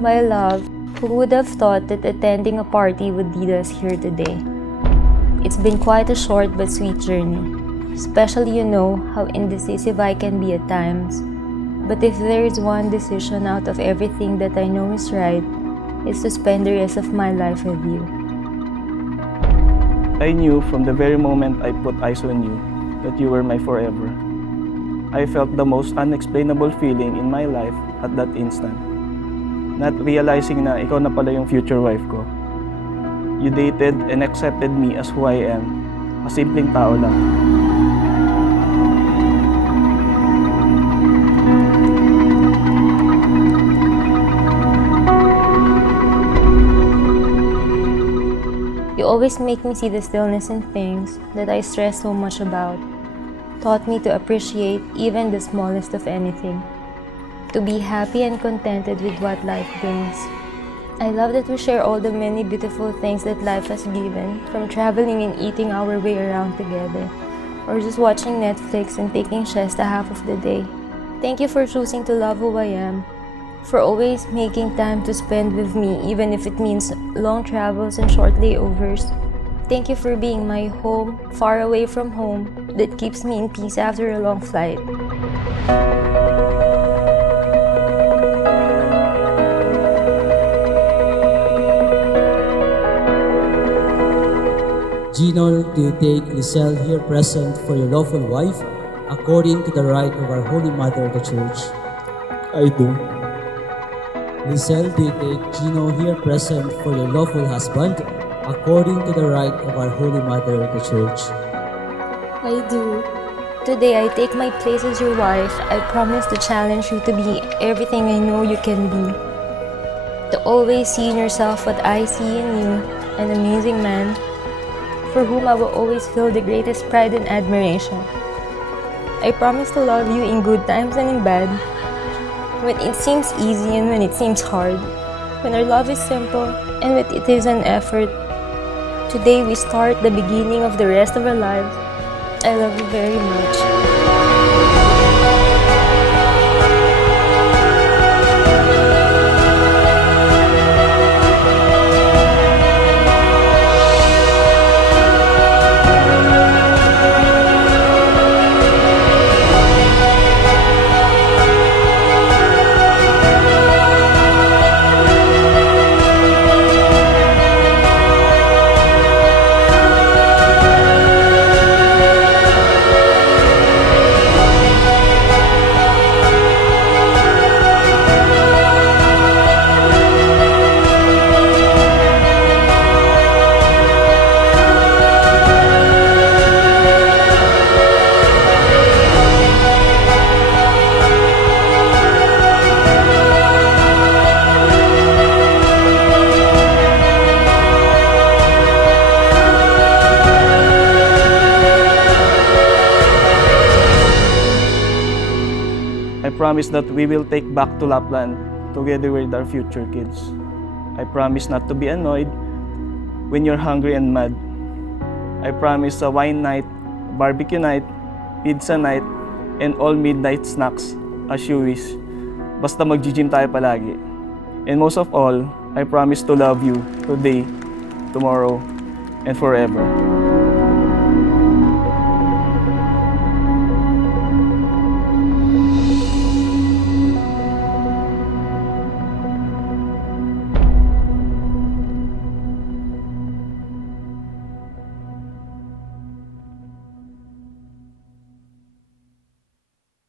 My love, who would have thought that attending a party would lead us here today? It's been quite a short but sweet journey. Especially you know how indecisive I can be at times. But if there is one decision out of everything that I know is right, it's to spend the rest of my life with you. I knew from the very moment I put eyes on you that you were my forever. I felt the most unexplainable feeling in my life at that instant. Not realizing na ikaw na pala yung future wife ko. You dated and accepted me as who I am, a simpleng tao lang. You always make me see the stillness in things that I stress so much about. Taught me to appreciate even the smallest of anything. To be happy and contented with what life brings. I love that we share all the many beautiful things that life has given, from traveling and eating our way around together, or just watching Netflix and taking siesta half of the day. Thank you for choosing to love who I am, for always making time to spend with me even if it means long travels and short layovers. Thank you for being my home, far away from home, that keeps me in peace after a long flight. Gino, do you take Lizielle here present for your lawful wife, according to the rite of our Holy Mother, the Church? I do. Lizielle, do you take Gino here present for your lawful husband, according to the rite of our Holy Mother, the Church? I do. Today I take my place as your wife. I promise to challenge you to be everything I know you can be. To always see in yourself what I see in you, an amazing man, for whom I will always feel the greatest pride and admiration. I promise to love you in good times and in bad, when it seems easy and when it seems hard, when our love is simple and when it is an effort. Today we start the beginning of the rest of our lives. I love you very much. I promise that we will take back to Lapland together with our future kids. I promise not to be annoyed when you're hungry and mad. I promise a wine night, barbecue night, pizza night, and all midnight snacks as you wish. Basta mag-gym tayo palagi. And most of all, I promise to love you today, tomorrow, and forever.